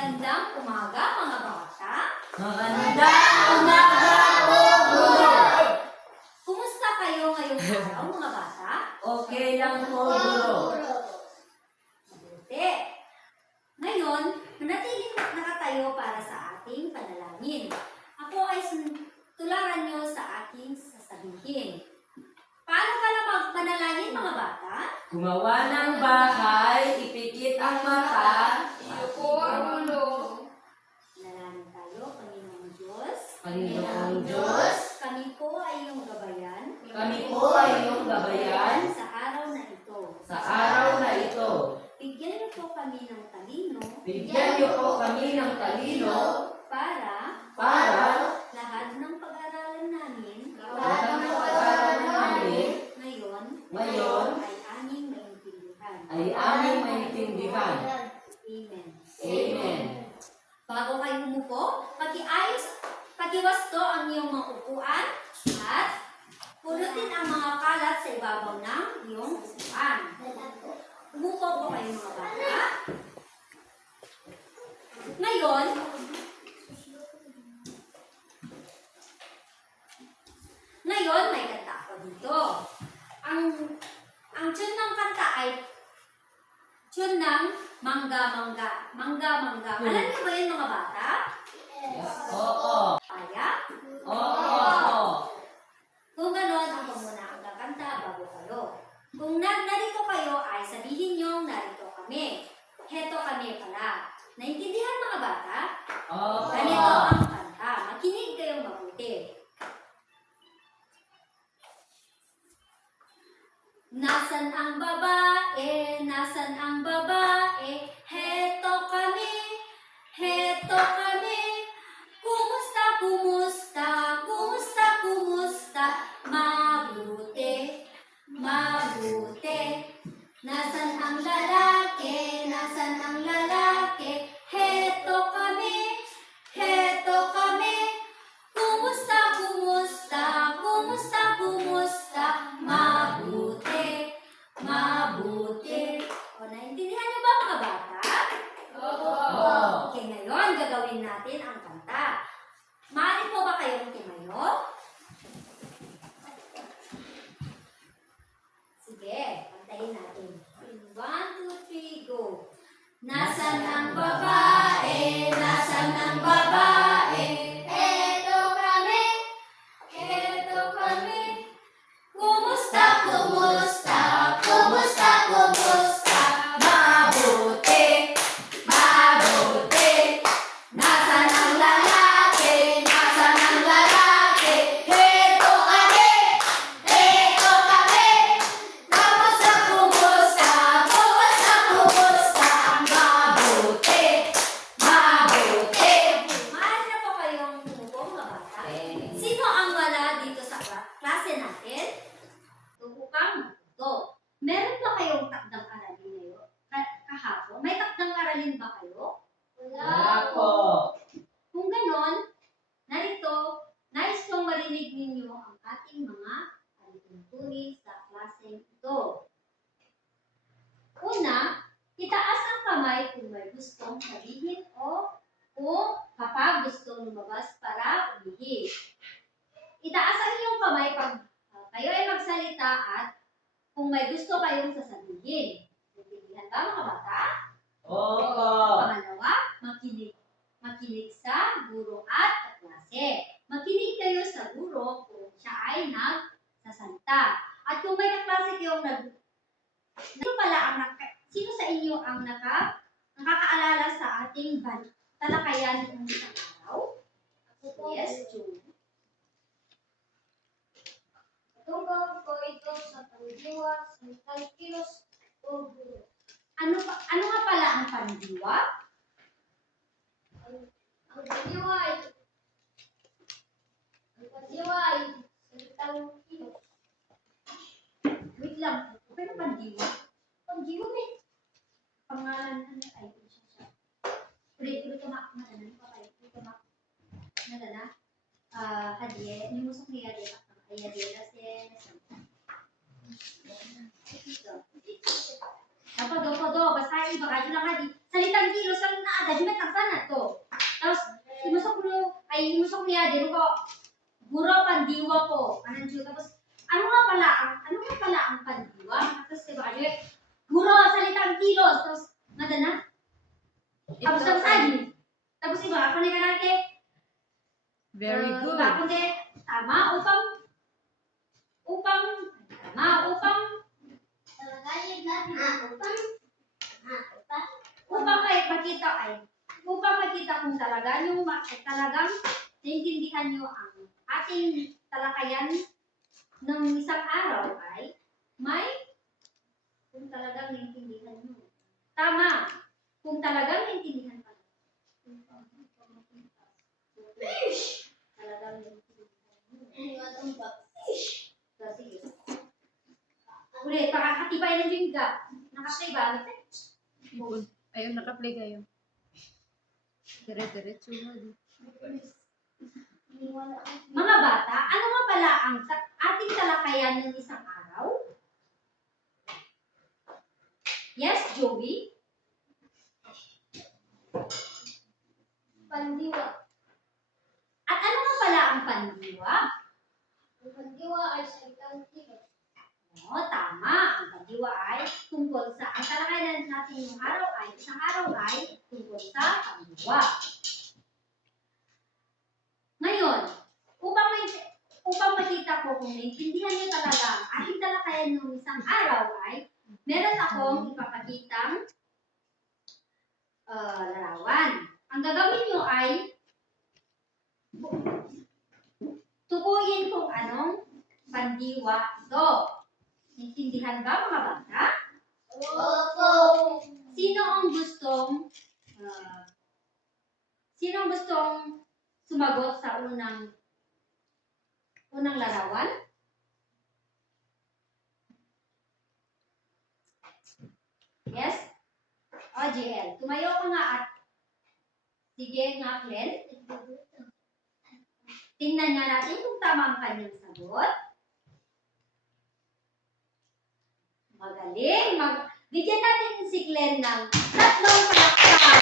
Magandang umaga mga bata. Magandang umaga po, Guro. Kumusta kayo ngayong araw mga bata? Okay lang po, Guro. Mabuti. Ngayon, manatiling nakatayo para sa ating panalangin. Ako ay tularan niyo sa aking sasabihin. Paano pala magpanalangin mga bata? Gumawa ng bahay, ipikit ang mata. Manalangin tayo, Panginoong Diyos. Panginoong Diyos, Kami po ay iyong gabayan. kami po ay iyong gabayan Sa araw na ito. sa araw na ito. Bigyan niyo po kami ng talino Bigyan niyo po kami ng talino para lahat ng pag-aralan namin ngayon ay aming maintindihan. maintindihan. Amen. Amen. Bago kayo umupo, pakiwasto ang iyong mga upuan at pulutin ang mga kalat sa ibabaw ng iyong upuan. Umupo po kayo mga bata. Ngayon, may kanta ako dito. Ang tune ng kanta ay tune ng mangga, mangga. Alam niyo ba yun mga bata? Oo. Kaya? Oo. Kung gano'n, ako muna ang kakanta bago kayo. Kung narito kayo, ay sabihin niyo, narito kami. Heto kami pala. Naintindihan mga bata? Oo. Ganito ang kanta. Makinig kayong mabuti. Nasaan ang babae? Nasaan ang babae? Heto kami. Heto kami. Kumusta, kumusta? Kumusta, kumusta? Mabuti. Mabuti. Nasaan ang lalaki? Nasaan ang lalaki? Heto kami. Heto kami. Kumusta, kumusta? Kumusta, kumusta? Mabuti. Mabuti. O, naintindihan niyo ba mga bata? Oo. Okay, ngayon gagawin natin ang kanta. Maaari po ba kayong tumayo? Sige, kantahin natin. 1, 2, 3, go! Nasaan ang babae? Nasaan ang babae? Eto kami! Eto kami! Kumusta, kumusta? Kumusta, kumusta? Mabuti! Mabuti! Nasaan ang lalaki? Nasaan ang lalaki? Heto kami! Heto kami! Kumusta, kumusta? Kumusta, kumusta? Mabuti! Mabuti! Maaari na po kayong umupo mga bata. Sino ang wala dito sa klase natin? Tubukang to. Meron ba kayong takdang aralin ngayon? Kahapon? May takdang aralin ba kayo? Wala po. Kung ganon, narito, nais kong marinig ninyo ang ating mga alituntunin sa klaseng ito. Una, itaas ang kamay kung may gustong sabihin o kung kapag gustong lumabas para umihi. Itaas ang iyong kamay pag kayo ay magsalita at kung may gusto kayong sasabihin. Naintindihan ba mga bata? Opo. Pangalawa, makinig sa guro at kaklase. Makinig kayo sa guro kung siya ay nagsasalita. At kung may kaklase kayong sino sa inyo ang nakakaalala sa ating talakayan ng isang araw? Yes, June. Tungkol po ito sa pangdiwa sa kilos o guro. Ano nga pala ang pandiwa? Ang pangdiwa ay salitang kilos. Wait lang. Pero pandiwa? Pandiwa may pangalan ay siya. Ulit ka madanan pa kayo. Ulit ka madanan. Hadiye. Nimusok niya din. Hadiye na Dapat do, basahin. Baka dyan lang hadi. Salitang kilos ang naada. judgment ang sana to. Tapos, imusok niya, din ko, guro pandiwa po. Anong Diyo? Tapos, ano nga pala ang pandiwa? Tapos, diba, guro, salitang kilos. Tapos, madana. Tapos, tapos, iba, ako na kanake. Very good. Iba, ako na, tama, upang, Talagayin natin ang upang makita kung talagang naiintindihan nyo ang ating talakayan ng isang araw ay kung talagang naiintindihan nyo. Tama. Kung talagang naiintindihan ka. Talagang naiintindihan nyo. So, sige. Ulit, pakakatibay ng lingga. Nakatibay. Ayun, naka-play kayo. Dire-diretso mo. Mga bata, ano nga pala ang ating talakayan ng isang araw? Yes, Joey? Pandiwa. At ano nga pala ang pandiwa? Ang pandiwa ay salitang kilos. Oo, tama. Ang pandiwa ay tungkol sa, ang talakayan natin yung isang araw ay tungkol sa pandiwa. Ngayon, upang makita ko kung naintindihan niyo talaga ang ating talakayan ng isang araw ay meron akong ipapakitang larawan. Ang gagawin niyo ay tukuyin kung anong pandiwa ito. Naintindihan ba mga bata? Opo. Sino ang gustong sumagot sa unang larawan? Yes? O, JL. Tumayo ka nga at sige nga, Glenn. Tingnan nga natin kung tama ang kanyang sagot. Magaling. Bigyan natin si Glenn ng 3 palakpak.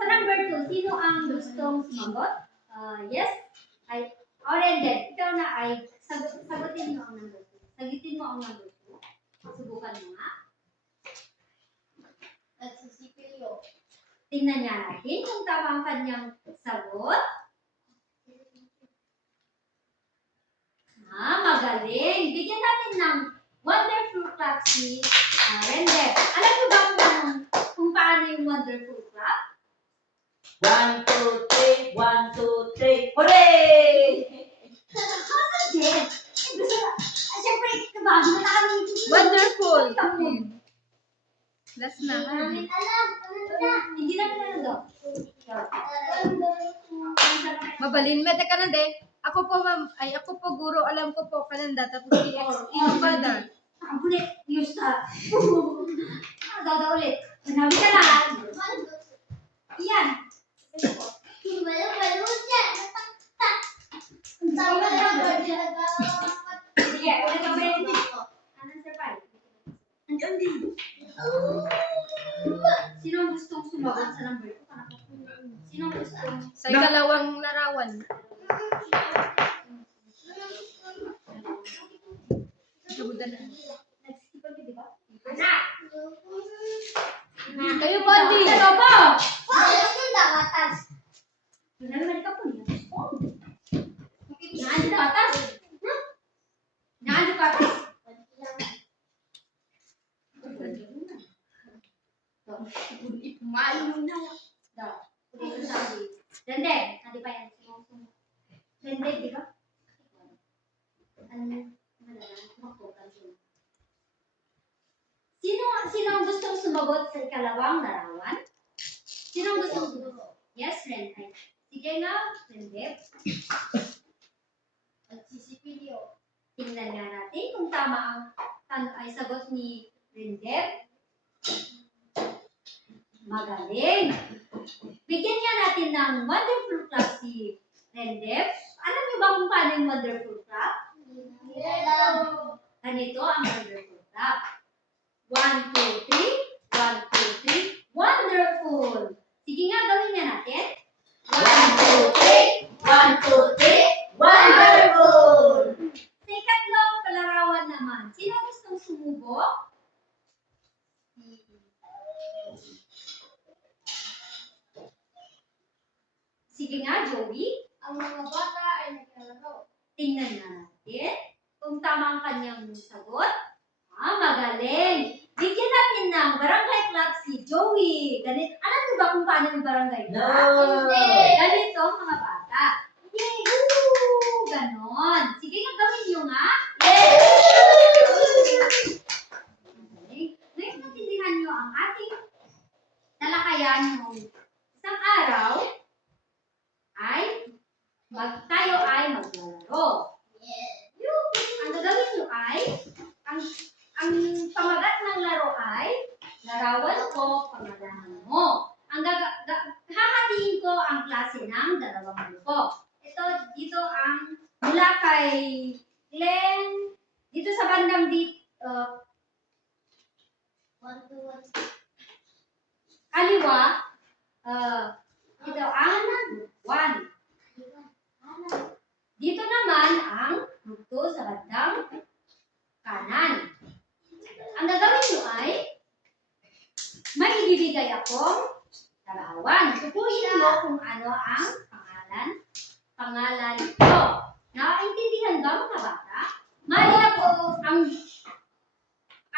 Sa number 2, sino ang gustong sumagot? Yes? Orendel, ikaw na ay sagutin mo ang number 2. Sagutin mo ang number 2. Subukan mo nga. Nagsisipilyo. Tingnan nga natin kung tama ang kanyang sagot. Magaling. Bigyan natin ng wonderful clap si Rendel. Alam niyo ba kung paano yung wonderful clap? 1, 2, 3, 1, 2, 3. Hooray! Jen, siyempre, kabago na kami. Wonderful! Last na. Namin alam. Hindi namin alam daw. Mabalin, mete ka na de. Ako po guro, alam ko po kananda, tapos i-ex father. Ang kulit, yusta. Daw ulit. Sinabi ka na. Yan. Sige, ulit ang ulit. Anong surprise? Andiyan din. Sino ang gustong sumagot sa number 2? Sino ang gustong? Sa ikalawang larawan. Nagsipag ka, di ba? Anak! Kayo po, di. Ano po? Dawatas. Nalaman ka po niya. Naan yung patas. Naan yung patas. Malo na. Dendek. Hindi pa yan. Dendek, di ba? Sino ang gustong sumagot sa ikalawang larawan? Sino ang gustong sumagot? Yes, Ren. Sige nga, Dendek. Nagsisipilyo. Tingnan nga natin kung tama ang sagot ni Rendep. Magaling! Bigyan nga natin ng wonderful clap si Rendep. Alam niyo ba kung paano yung wonderful clap? Ganito ang wonderful clap. 1, 2, 3. 1, 2, 3. Sige nga, Joey. Ang mga bata ay naglalaro. Tingnan na natin kung tama ang kanyang sagot. Magaling. Bigyan natin ng barangay club si Joey. Alam mo ba kung paano yung barangay club? Hindi. Ganito, mga bata. Yay! Woo! Ganon. Sige nga, gawin nyo nga. Magaling. Ngayon, natindihan nyo ang ating talakayan ng isang araw ay tayo ay maglalaro. Yung, ang gagawin nyo ay, ang pamagat ng laro ay, larawan ko, pangalanan mo. Hahatiin ko ang klase ng dalawang grupo. Ito, dito ang, mula kay Glenn, dito sa bandang kaliwa, ito ang 1. Dito naman ang grupo sa bandang kanan. Ang gagawin nyo ay, may ibibigay akong larawan. Tutuin mo kung ano ang pangalan ko. Naintindihan ba mga bata? Mali po,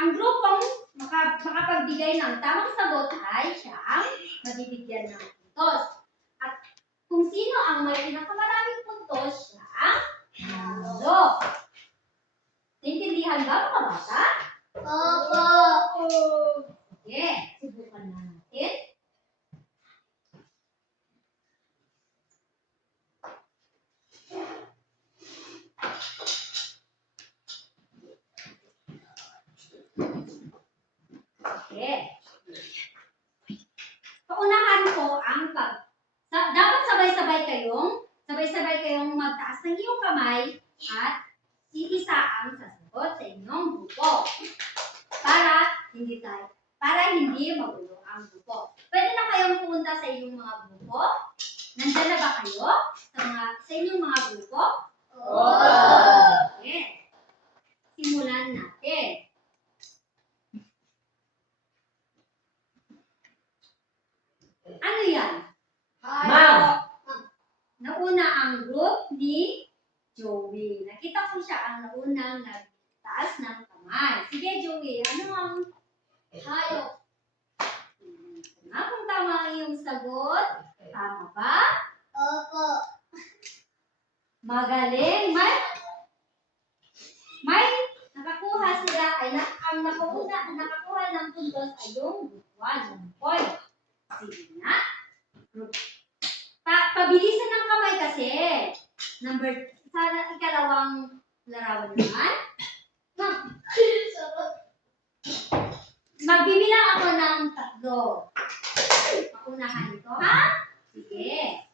ang grupong makapagbigay ng tamang sagot ay siya ang mabibigyan ng puntos. At kung sino ang may pinakamaraming puntos, siya ang nanalo. Naintindihan ba mga bata? Opo. Sige, subukan na natin. Okay. Paunahan ko ang dapat sabay-sabay kayong magtaas ng iyong kamay at iisa ang sasagot sa inyong grupo. Para hindi magulo ang grupo. Pwede na kayong pumunta sa inyong mga grupo? Nandyan na ba kayo sa inyong mga grupo? Okay. Simulan natin. Ano yan? Nauna ang group ni Joey. Nakita ko siya ang naunang nagtaas ng kamay. Sige, Joey, ano ang hayop? Kung tama ang iyong sagot, tama ba? Opo. Magaling. May nakakuha sila ang nakakuha ng puntos ay yung 1 point. Sige na. Pabilisan ng kamay kasi. Sa ikalawang larawan naman. Magbibilang ako ng 3. Paunahan ito, ha? Sige.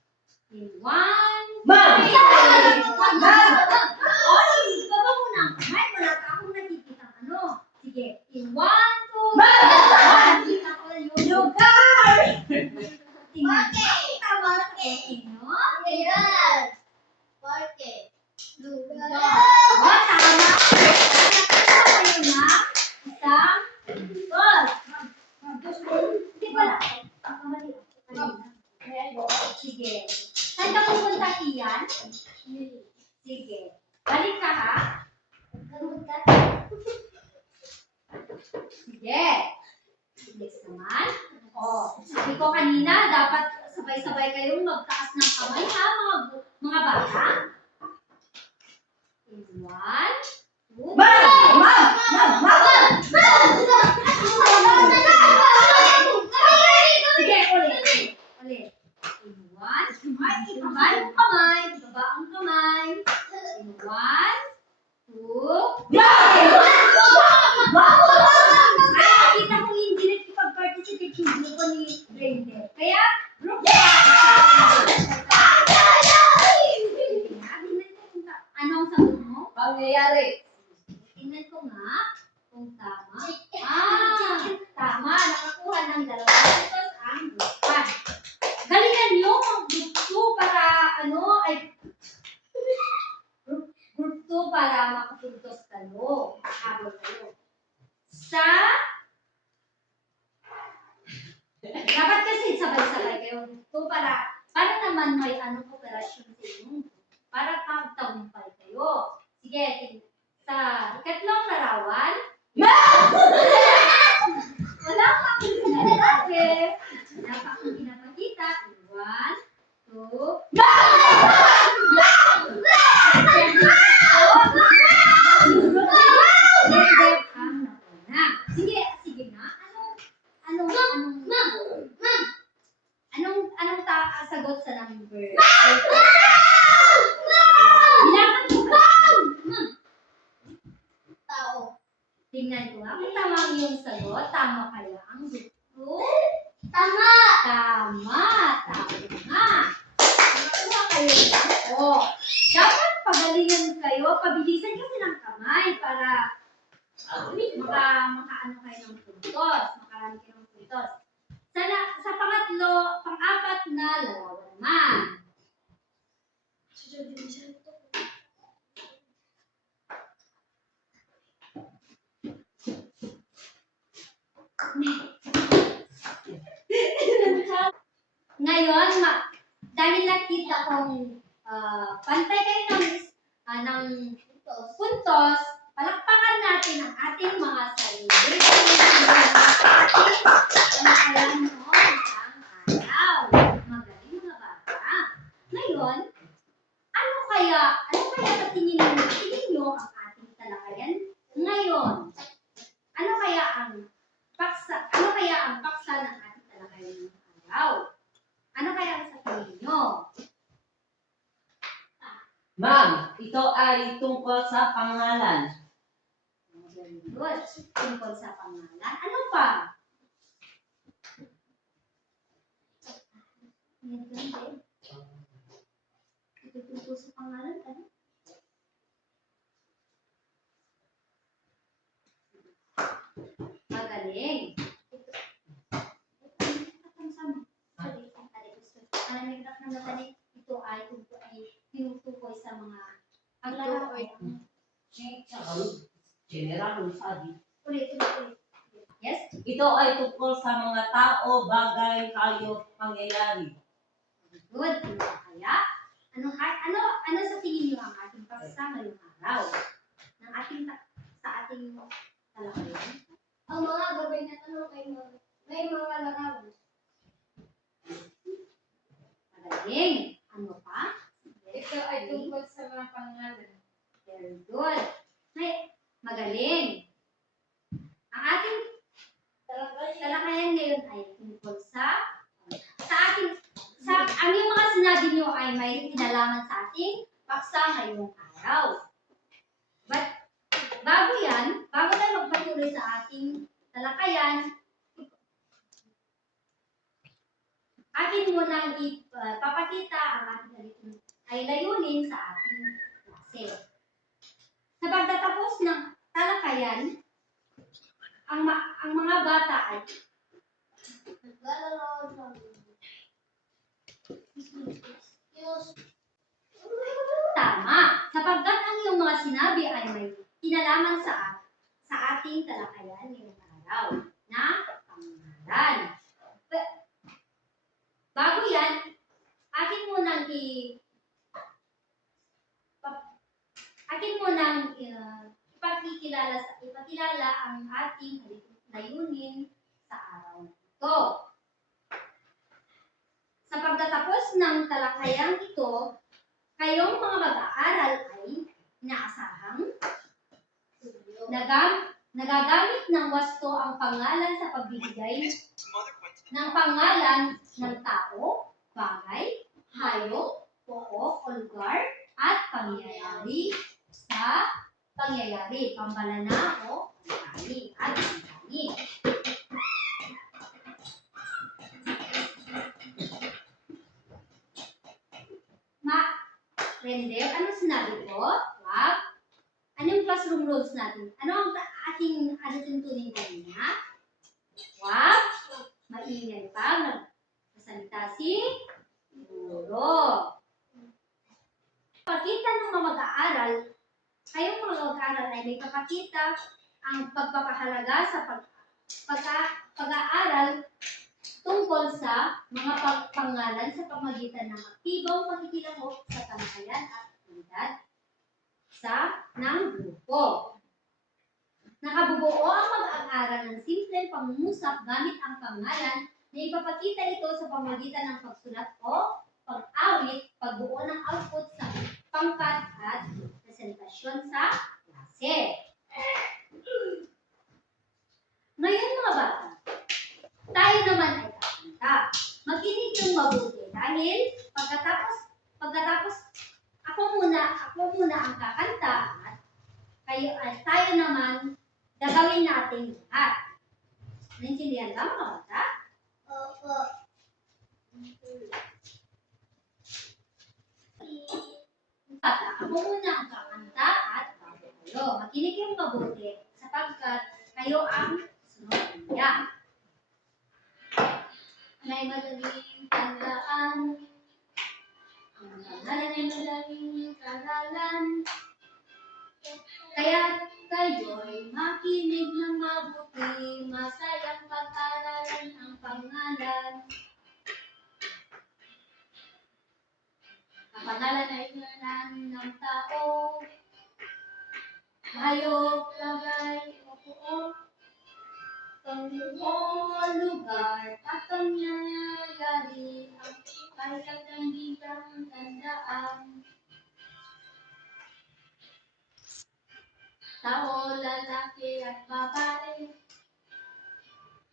In 1, 2, 3. Baba mo na ang kamay. Wala ka akong nakikita ano. Sige. In 1, 2, 3. Nakikita ko yung lugar. Tingnan mo. Tama sa inyo. Ayan. Parke. Lugar. Tama. Nakita ko na isang bus. Hindi pala. Mali ako. Sige. Saan ka pupunta, Ian? Sige. Balik ka, ha? Sige. Next naman. Sabi ko kanina, dapat sabay-sabay kayong magtaas ng kamay, ha, mga bata? In 1, 2, 3. Sige, ulit. In 1, ibaba yung kamay. Ibaba ang kamay. In 1, 2, nakita ko hindi nakipag-participate yung grupo ni Brenda. Kaya, group 5. Anong sagot mo? Pangyayari. Tingnan ko nga kung tama. Tama. Nakakuha ng 2 puntos ang group 5. Galingan nyo ang group 2 para group 2 para makapuntos kayo. Habol kayo. Sa kayo dito para naman may anong operasyon sa inyo. Para pagtagumpay kayo. Sige, sa ikatlong larawan. Wala pa akong sinasabi. Wala pa akong pinapakita. 1, 2, Sige, sige na. Anong sagot sa number? Bilangan ko ba? Tao. Tingnan ko nga kung tama ang iyong sagot. Tama kaya ang gusto? Tama. Tama. Tama. Nakuha kayo lang. Dapat pagalingan kayo. Pabilisan kasi ng kamay para makaano kayo ng puntos. Makarami kayo ng puntos. Sa pang-apat na larawan naman. Ngayon, dahil nakita kong pantay kayo ng puntos, palakpakan natin ang ating mga sarili. Alam mo, isang araw. Magaling mga bata. Ngayon, ano kaya sa tingin nyo ang ating talakayan ngayon? Ano kaya ang paksa ng ating talakayan ngayong araw? Ano kaya ang sa tingin nyo? Ma'am, ito ay tungkol sa pangalan. Very good. Tungkol sa pangalan. Ano pa? Ito tungkol sa pangalan. Ano? Magaling. Ito ay tinutukoy sa mga General sabi. Ulit. Yes? Ito ay tungkol sa mga tao, bagay, hayop, pangyayari. Good. Kaya, ano sa tingin niyo ang ating paksa ngayong araw? Sa ating talakayan? Ang mga gabay na tanong may mga larawan. Magaling. Ano pa? Ito ay tungkol sa mga pangalan. Very good. Magaling. Ang ating talakayan ngayon ay tungkol ang yung mga sinabi niyo ay may kinalaman sa ating paksa ngayong araw. But, bago tayo magpatuloy sa ating talakayan, atin munang ipapakita ang ating ay layunin sa ating klase. Sa pagtatapos ng talakayan, ang mga bata ay Naglalaro ng tama, sapagkat ang iyong mga sinabi ay may kinalaman sa ating talakayan ngayong araw na pangalan. Bago yan, atin munang ipakilala ang ating layunin sa araw na ito. Sa pagtatapos ng talakayang ito, kayong mga mag-aaral ay inaasahang nagagamit ng wasto ang pangalan sa pagbibigay ng pangalan ng tao, bagay, hayop, pook o lugar, at pangyayari, pambalana o pangkani, at pangkani. Render, ano sinabi ko? Wag. Ano yung classroom rules natin? Ano ang ating tuntunin kanina? Wag. Maingay pa. Magsalita si guro. Pagkita ng mga mag-aaral, kayong mga mag-aaral ay may papakita ang pagpapahalaga sa pag-aaral tungkol sa mga yan sa pamamagitan ng aktibong pakikilahok sa talakayan at aktibidad ng grupo. Nakabubuo ang pag-aaral ng simpleng pangungusap gamit ang pangalan na ipapakita ito sa pamamagitan ng pagsulat o pag-awit, pagbuo ng output sa pangkat at presentasyon sa klase. Ngayon mga bata, tayo naman ay kakanta. Makinig yung mabuti dahil pagkatapos ako muna ang kakanta at tayo naman gagawin natin lahat. Naintindihan ba mga bata? Opo. Bata, ako muna ang kakanta at bago kayo. Makinig yung mabuti sapagkat kayo ang sunod niya. May madaling tandaan. Ang pangalan ay madaling karalan. Kaya kayo'y makinig ng mabuti, masayang pag-aralan ang pangalan. Ang pangalan ay ngalan ng tao, hayop, bagay, o puo, o lugar, at pangyayari, ang kahit ang biglang tandaan. Tao, lalaki at babae,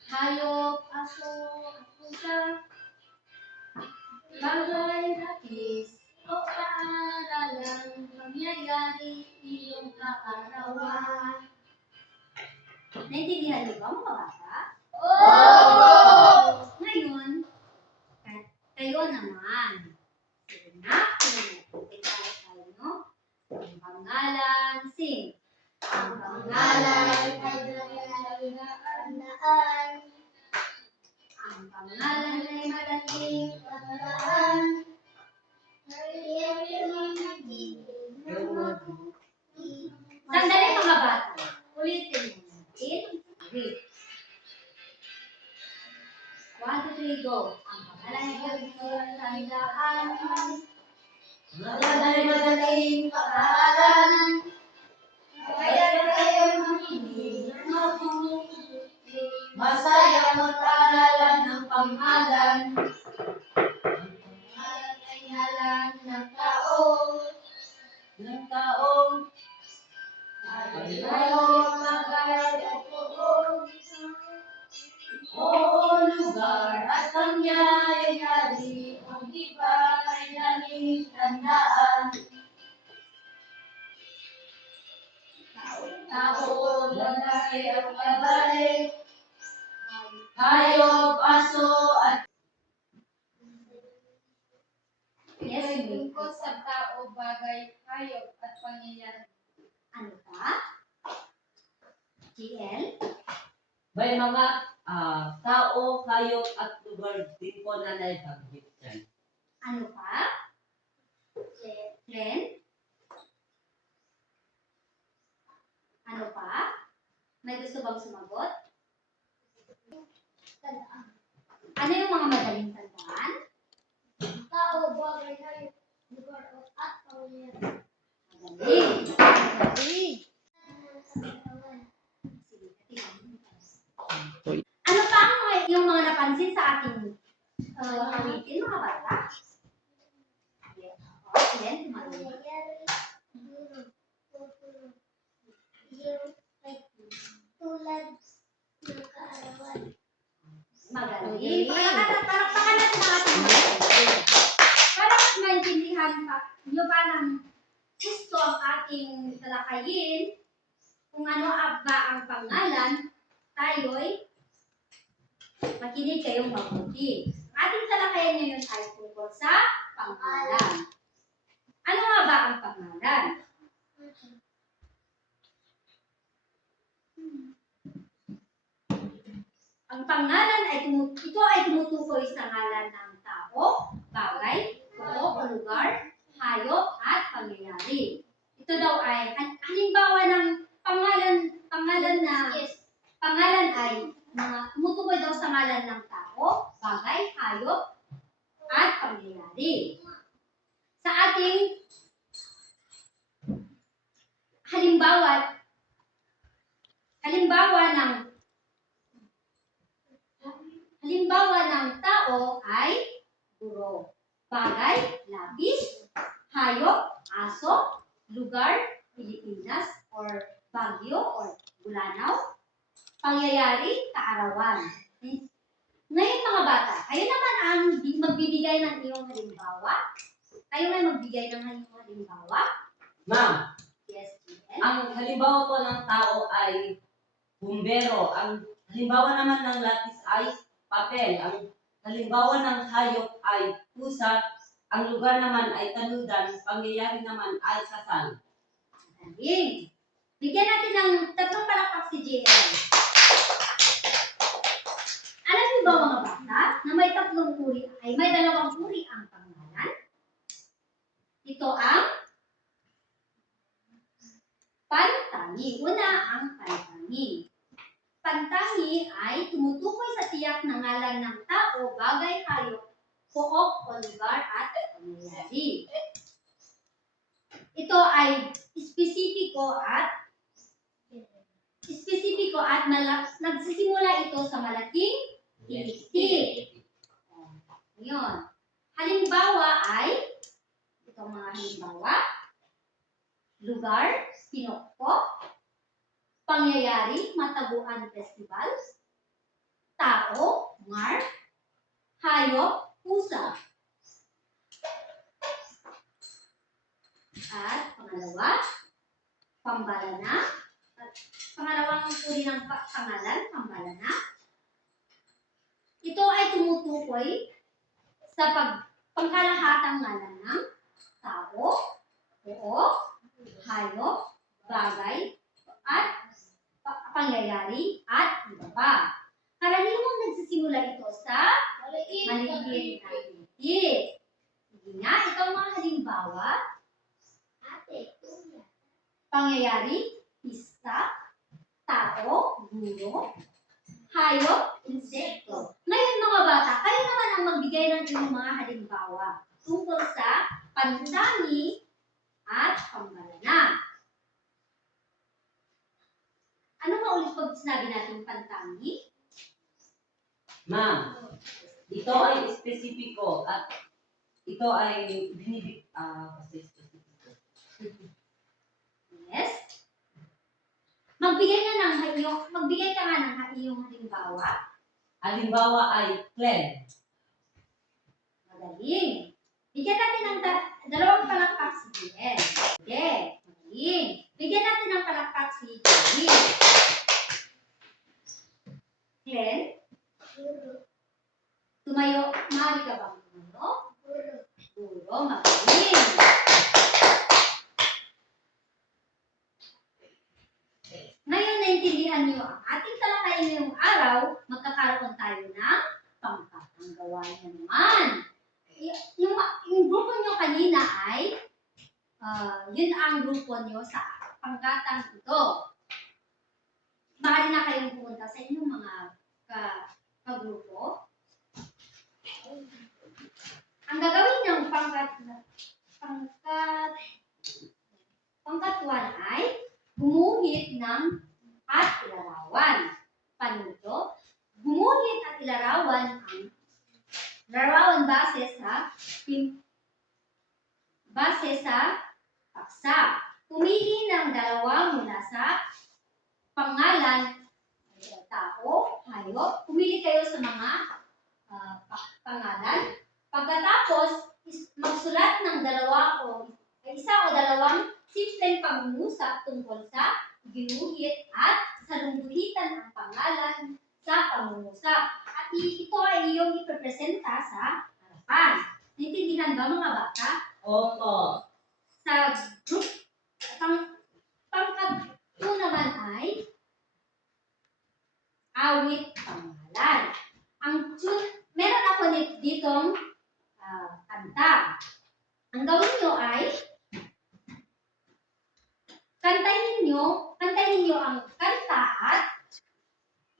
hayop, aso at pusa, bagay, rakis, o paaralan, pangyayari, iyong kaarawan. Naintindihan niyo ba mga bata? Ngayon, kayo naman. Sige na, pinag-upit tayo, no? Ang pangalan, sing. Ang pangalan ay Tandaan. ang pangalan ay madaling tandaan. Sandali mga bata. Ulitin mo natin. Wait. 1, 2, 3, go. Ang pangalan ay madaling tandaan. Madaling pag-aaral. Kaya kayo makinig ng mabuti. Masayang mag-aralan ng pangalan. Pangalan ay ngalan ng tao. Ng taong Hayop, bagay, o puo. o lugar at pangyayari, ang iba ay naling tandaan. Tao, lalaki at babae, hayop, aso at Yes, Ito'y ma'am. tungkol sa tao, bagay, hayop, at pangyayari. Ano pa? GL? may mga tao, hayop at lugar din po na naibanggit dyan. Ano pa? Len? Ano pa? May gusto bang sumagot? Ano yung mga madaling tandaan? Tao, bagay, hayop, lugar, at pangyayari. Madaling. Magaling. Sige, tingnan mo. Ano pa ang yung mga napansin sa ating awitin, mga bata? Len, tumagal. Pangyayari, durog, tutulog, yung tulad ng kaarawan. Magaling. Palakpakan natin ang ating mga awitin. Para mas maintindihan nyo ba ng gusto ang ating talakayin, kung ano ba ang pangalan, tayo'y makinig kayong mabuti. Ang ating talakayan ngayon ay tungkol sa pangalan. Ano nga ba ang pangalan? Ang pangalan ay ito ay tumutukoy sa ngalan ng tao, bagay, puo o lugar, hayop at pangyayari. Ito daw ay halimbawa ng pangalan ay mga tumutukoy daw sa ngalan ng tao, bagay, hayop at pangyayari. Sa ating halimbawa ng tao ay guro, bagay, labis, hayop, aso, lugar, Pilipinas, or Baguio, or Bulanao, pangyayari, kaarawan. Ngayon mga bata, kayo naman ang magbibigay ng iyong halimbawa. Kayo may magbigay ng iyong halimbawa. Ma'am, Yes, Jen. ang halimbawa po ng tao ay bumbero. Ang halimbawa naman ng lapis ay papel. Ang halimbawa ng hayop ay pusa. Ang lugar naman ay taludan. Pangyayari naman ay kasal. Galing. Bigyan natin ng tatlong palakpak si JL. Alam niyo ba mga bata na may tatlong uri ay may dalawang uri ang pangalan? Ito ang pantangi. Una ang pantangi. Pantangi ay tumutukoy sa tiyak na ngalan ng tao, bagay, hayop, pook o lugar at pangyayari. Ito ay espesipiko at nagsisimula ito sa malaking titik. Ngayon, halimbawa ay itong mga halimbawa, lugar, Pinokpo, pangyayari, Mataguan Festival, tao, Mar, hayop, pusa. At pangalawa, pambalana. At pangalawang uri ng pangalan, pambalana. Ito ay tumutukoy sa pangkalahatang ngalan ng tao, hayop, bagay, at pangyayari, at iba pa. Karaniwang nagsisimula ito sa maliit na titik. Sige nga, ito ang mga halimbawa. Pangyayari, pista, tao, guro, hayop, insekto. Ngayon mga bata, kayo naman ang magbigay ng inyong mga halimbawa tungkol sa pantangi at pambalana. Ano nga ulit pag sinabi natin pantangi? Ma'am, ito ay espesipiko at ito ay kasi espesipiko. Yes. Magbigay ka nga ng iyong halimbawa. Halimbawa ay clan. Magaling. Bigyan natin ng dalawang palakpak si Jen. Sige, magaling. Bigyan natin ng palakpak si Jenny. Glenn, tumayo. Maaari ka bang tumayo? Guro, magaling. Ngayon, naintindihan niyo ang ating talakayan ngayong araw, magkakaroon tayo ng pangkatang gawain na naman. Yung grupo niyo kanina ay, yun ang grupo niyo sa pangkatang ito. Maaari na kayong pumunta sa inyong mga kagrupo. Ang gagawin niyang pangkatuan ay gumuhit ng at ilarawan. Paano ito? Gumuhit at ilarawan ang base sa paksa. Pumili ng dalawa mula sa pangalan, tao, hayop. Pumili kayo sa mga pangalan. Pagkatapos, magsulat ng isa o dalawang simpleng pangungusap tungkol sa ginuhit at salungguhitan ang pangalan sa pangungusap. At ito ay iyong ipepresenta sa harapan. Naintindihan ba mga bata? Opo. Sa group, pangkatlo naman ay awit pangalan. Meron ako ditong kanta. Ang gawin nyo ay kantahin nyo ang kanta at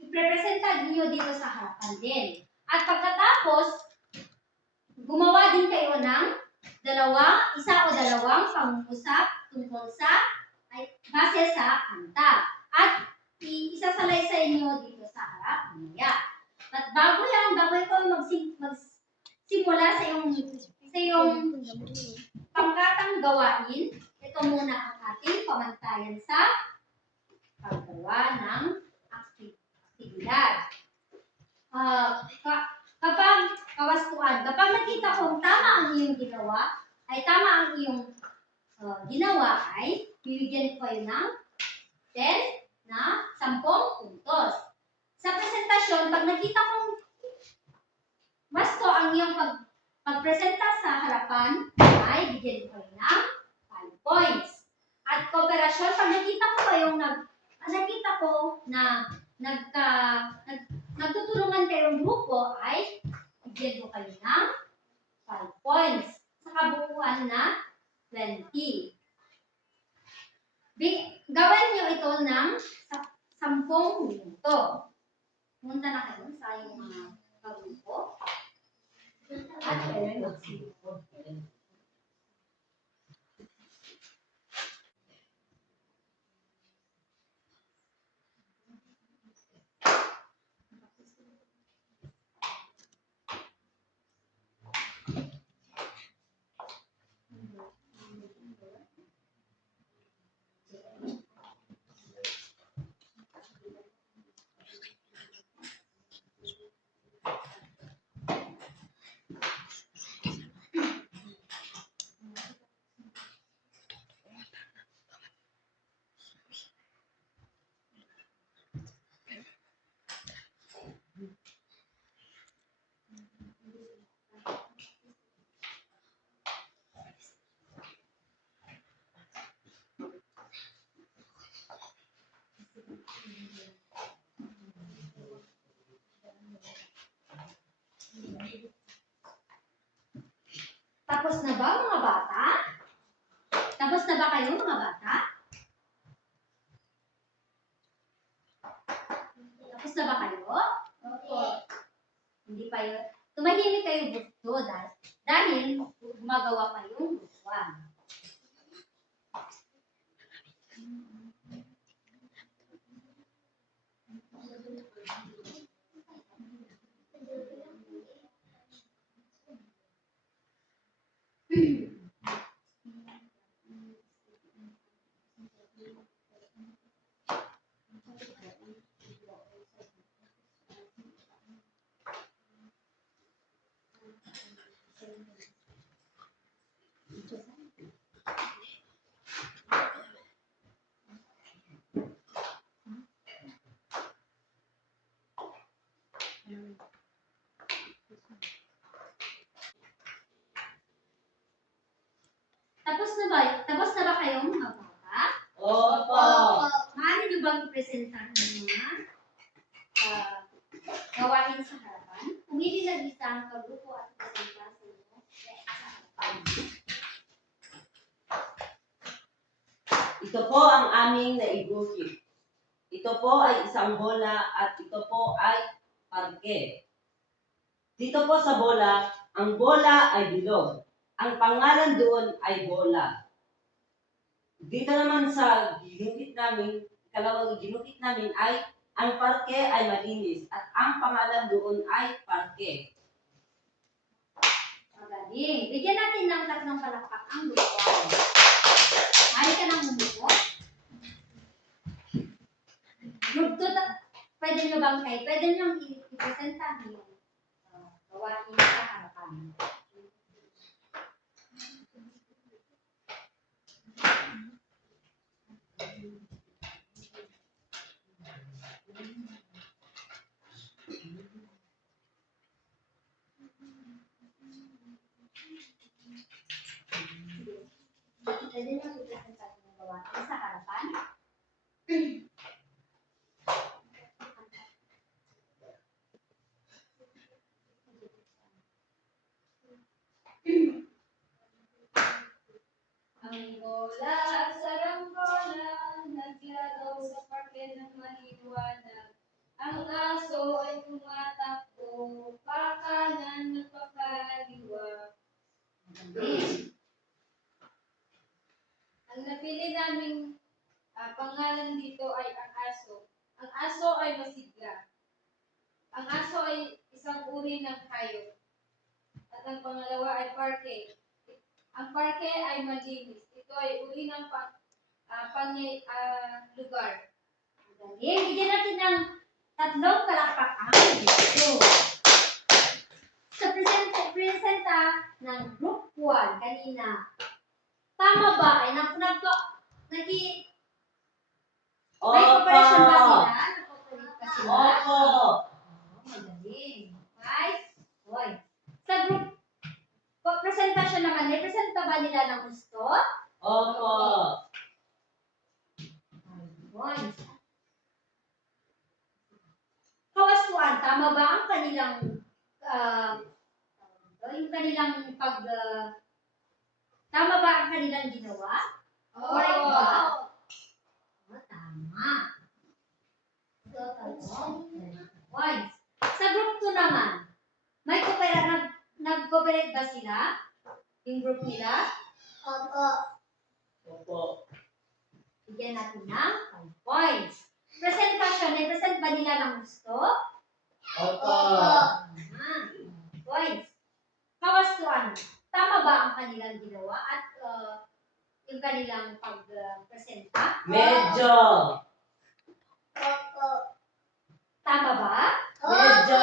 iprepresenta niyo dito sa harapan din. At pagkatapos, gumawa din kayo ng isa o dalawang pangungusap tungkol sa base sa kanta. At isasalay sa inyo dito sa harap mamaya. At bago ikaw magsimula sa iyong pangkatang gawain, ito muna ang ating pamantayan sa paggawa ng aktibidad. Kapag nakita kong tama ang iyong ginawa, bibigyan ko kayo ng 10 puntos. Sa presentasyon, pag nakita kong gusto ang iyong pagpresenta sa harapan, ay bigyan ko kayo ng 5 points. At kooperasyon, pag nakita ko na nagtutulungan kayong grupo, ay bigyan ko kayo ng 5 points. Sa kabuuan na 20. Gawin niyo ito ng 10 minuto. Punta na kayo sa iyong mga kagrupo. At kayo magsimulo. Tapos na ba mga bata? Tapos na ba kayo mga bata? Tapos na ba kayo? Opo. Hindi pa yun. Tumahimik kayo gusto dahil gumagawa pa yung gustuan. Tapos na ba kayo mga bata? Opo. Maaari niyo bang i-presenta ang mga gawain sa harapan? Pumili na isa ang kagrupo at presenta sa inyo sa harapan. Ito po ang aming naiguhit. Ito po ay isang bola at ito po ay parke. Dito po sa bola, ang bola ay bilog. Ang pangalan doon ay bola. Dito naman sa ginuhit namin, ikalawang ginuhit namin ay ang parke ay malinis at ang pangalan doon ay parke. Magaling. Bigyan natin ng 3 palakpak ang lukuan. Maaari ka nang umupo. Group 2, pwede nyo i-presenta ang iyong gawain sa harapan. Pwede nyo i-presenta ang iyong gawain sa harapan. Ang bola sa rambola, naglalaw sa parke ng maliwanag. Ang aso ay tumatakbo, pakanan at pakaliwa. Ang napili naming pangalan dito ay ang aso. Ang aso ay masigla. Ang aso ay isang uri ng hayop. At ang pangalawa ay parke. Ang parke ay malinis. Ito ay uri ng lugar. Galing. Bigyan natin ng tatlong palakpakan. Dito. Sa presenta ng Group 1 kanina. Tama ba? Ay, may cooperation ba sila? Nag-cooperate ba sila? Opo. Magaling. 5 points. Sa group presentation naman, may presenta ba nila ng gusto? Opo. 5 points. Kawastuan, tama ba ang kanilang yung kanilang tama ba ang kanilang ginawa? Correct ba? Tama. Points. Sa group 2 naman, may nag-cooperate ba sila? Yung group nila? Opo. Opo. Bigyan natin ng 5 points. Presentation, may present ba nila ng gusto? Opo. Points. Kawastuan, tama ba ang kanilang ginawa at yung kanilang pag-presenta? Medyo. Opo. Tama ba? Medyo.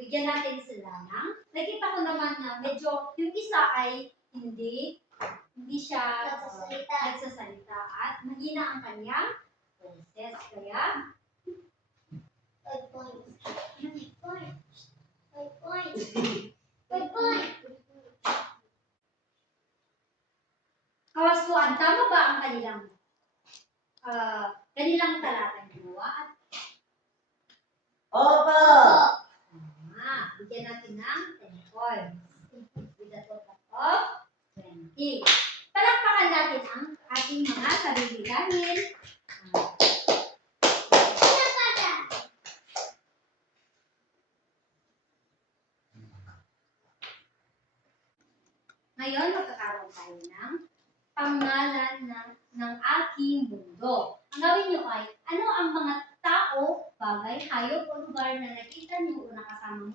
Bigyan natin sila ng, nakita ko naman na medyo, yung isa ay hindi siya nagsasalita at mahina ang kanyang boses. Kaya, 5 points. 5 points. 5 points. 5 points. kawastuan, tama ba ang kanilang talatang ginawa at Opo. bigyan natin ng 10 points. With a total of 20. Palakpakan natin ang ating mga sarili dahil ngayon magkakaroon tayo ng pangalan ng aking mundo. Ang gawin nyo ay, ano ang mga tao, bagay, hayop o lugar na nakita nyo o nakasama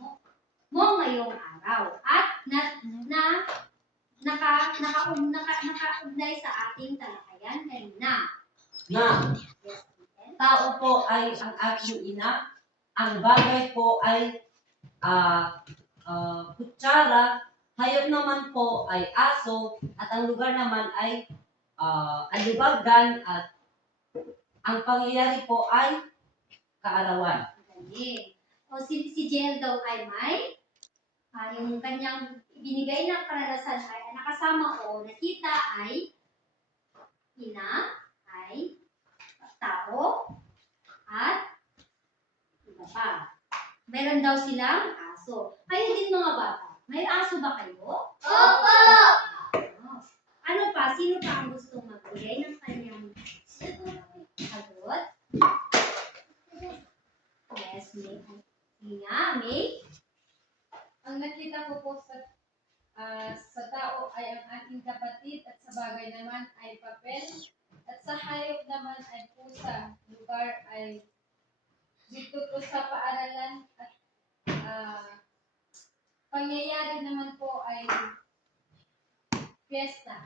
mo ngayong araw at nakaugnay sa ating talakayan kanina. Na, Yes, Ethan? tao po ay ang aking ina. Ang bagay po ay kutsara. Hayop naman po ay aso. At ang lugar naman ay alibagan. At ang pangyayari po ay kaarawan. Galing. O si Jel daw ay may yung kanyang binigay na karanasan ay nakasama o nakita ay ina, ay tao, at iba pa. Meron daw silang aso. Kayo din mga bata, may aso ba kayo? Opo. Oh. Ano pa? Sino pa ang gustong magbigay ng kanyang sagot? Yes, May. Sige nga, May. Ang nakita ko po sa tao ay ang aking kapatid at sa bagay naman ay papel at sa hayop naman ay pusa. Lugar ay dito po sa paaralan at pangyayari naman po ay fiesta.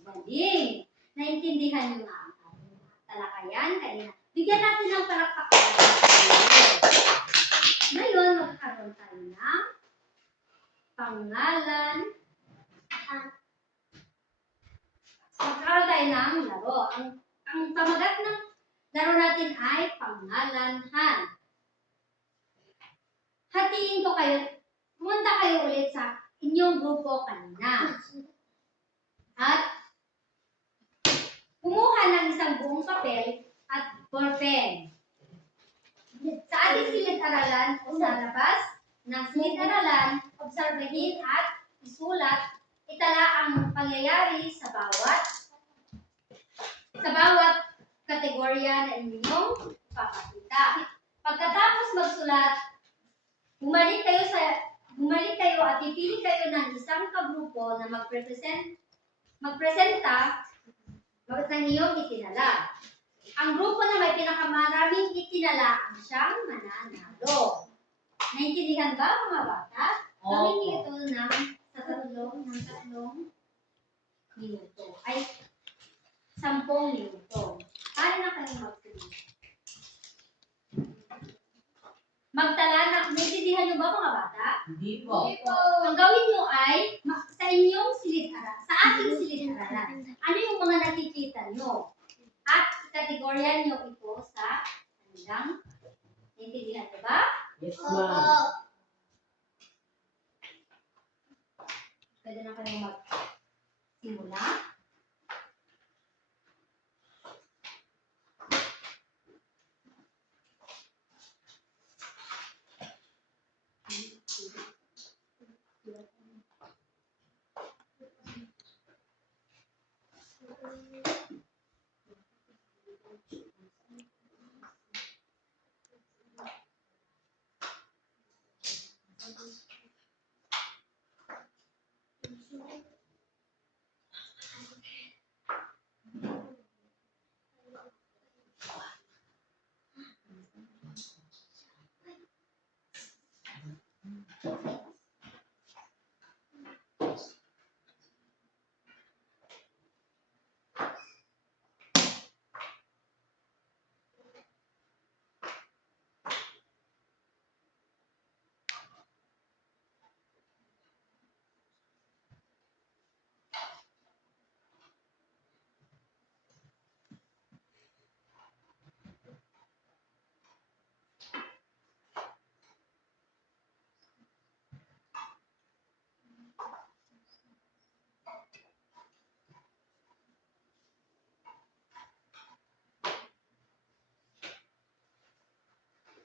Galing. Naintindihan niyo nga ang ating talakayan kanina. Bigyan natin ng palakpakan. Ngayon, magkakaroon tayo ng pangalan. Magkakaroon tayo ng laro. Ang pamagat ng laro natin ay pangalanhan. Hatiin ko kayo. Pumunta kayo ulit sa inyong grupo kanina. At kumuha ng isang buong papel at ballpen. Sa ating silid-aralan o sa labas ng silid-aralan, obserbahin at isulat, itala ang pangyayari sa bawat kategorya na inyong papakita. Pagkatapos magsulat, bumalik kayo sa bumalik kayo at pipili kayo ng isang kagrupo na magpresenta ng iyong itinala. Ang grupo na may pinakamaraming itinala ang siyang mananalo. Naintindihan ba mga bata? Gawin niyo ito sa tatlong minuto. Ay, 10 minuto. Paano na kayo magsimula? Magtala na, naintindihan niyo ba mga bata? Hindi po. Ang gawin niyo ay sa inyong silid-aralan, sa ating silid-aralan. Ano yung mga nakikita niyo? At kategorya niyo ito sa kanilang naintindihan niyo ba? Yes, ma'am. Pwede na kayo magsimula.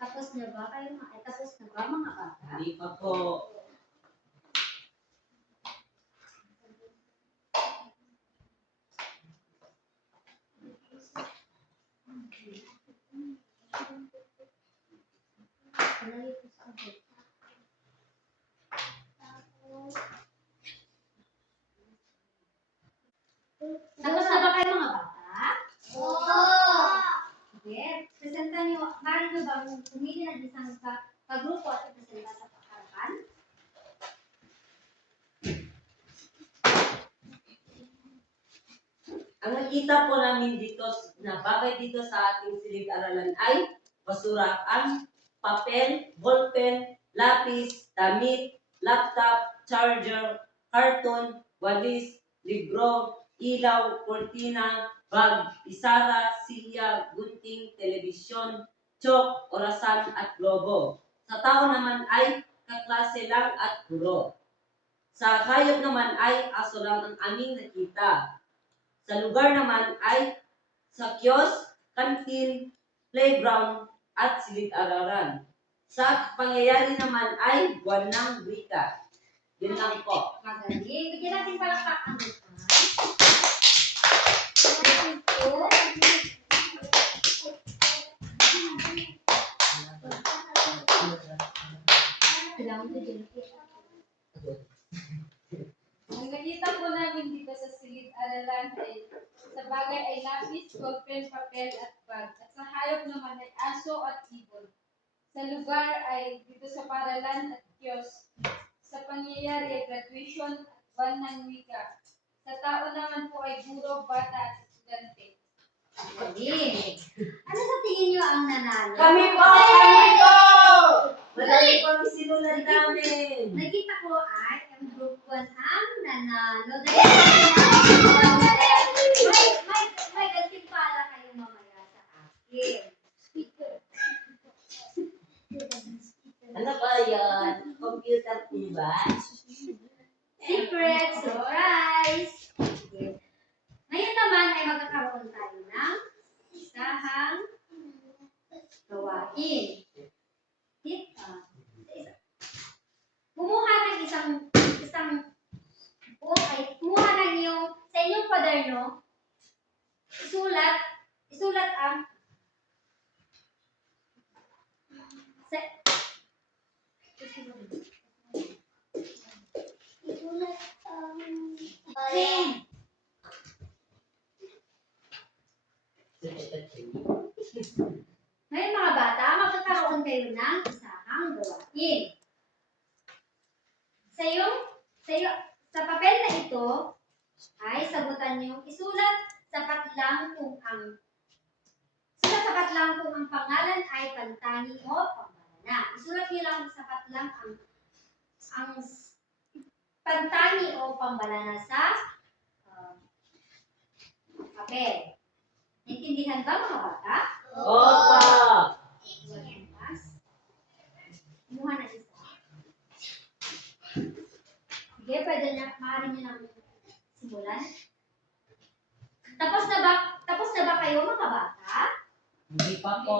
Tapos na ba kayo? Tapos na ba mga bata? Hindi pa po. Tapos na ba kayo mga bata? Oo. Sige, presenta niyo, maaari niyo bang pumili ng isang kagrupo at ipresenta sa harapan? Ang nakita po namin dito na bagay dito sa ating silid-aralan ay basurahan, papel, ballpen, lapis, damit, laptop, charger, karton, walis, libro, ilaw, kurtina, bag, isara, silya, gunting, telebisyon, chalk, orasan at globo. Sa tao naman ay kaklase lang at guro. Sa hayop naman ay aso lang ang aming nakita. Sa lugar naman ay sa kiosk, kantin, playground, at silid-aralan. Sa pangyayari naman ay buwan ng wika. Yun lang po. Magaling. Bigyan natin palakpakan dito. Ang nakita po namin dito sa silid-aralan ay sa bagay ay lapis, ballpen, papel at bag. At sa hayop naman ay aso at ibon. Sa lugar ay dito sa paralan at kiosk. Sa pangyayari ay graduation at buwan ng wika. Sa tao naman po ay guro, bata at estudyante. Magaling. Ano sa tingin niyo ang nanalo? Kami po! Kami po! Madami po ang sinulat namin. Nakita ko ay ang group 1 ang nanalo. May gantimpala kayo mamaya sa akin. Ano ba yan? Computer po ba? Secret surprise! Okay. Ngayon naman ay magkakaroon tayo ng isahang gawain. Kumuha ng kumuha ng sa inyong kwaderno, isulat ang niyong isulat sapat lang kung ang pangalan ay pantani o pambalana. Isulat niyo lang sapat lang ang pantani o pambalana sa papel. Naintindihan ba mga bata? Opo. Kumuha na isa. Sige, pwede na, maaari niyo nang simulan. Tapos na ba kayo mga bata? Hindi pa po.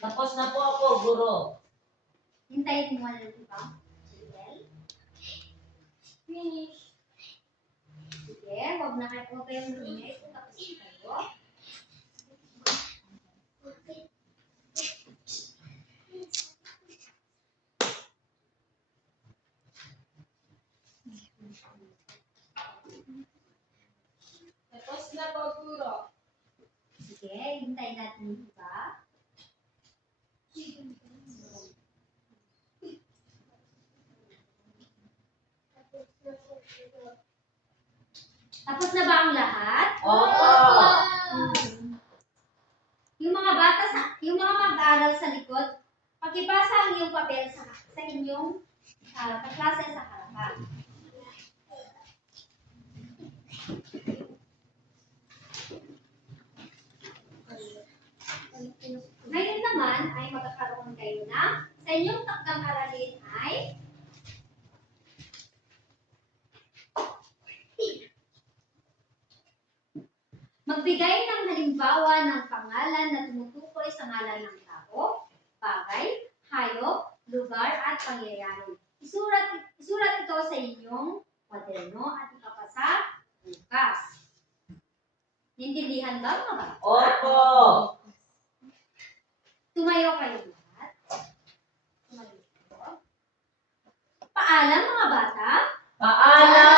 Tapos na po ako, guro. Hintayin mo na ng iba. Sige. Finish. Sige, huwag kayong lumit. Tapos na kayo. Tapos na po, guro. Sige, hintayin natin yung iba. Tapos na ba ang lahat? Opo. Yung mga mag-aaral sa likod, pakipasa ang iyong papel sa inyong kaklase sa harapan. Ngayon naman ay magkakaroon kayo na sa inyong takdang aralin ay magbigay ng halimbawa ng pangalan na tumutukoy sa ngalan ng tao, bagay, hayop, lugar at pangyayari. Isurat ito sa inyong kwaderno at ipapasa bukas. Naintindihan ba mga bata? Opo. Tumayo kayo lahat. Tumayo kayo. Paalam mga bata. Paalam.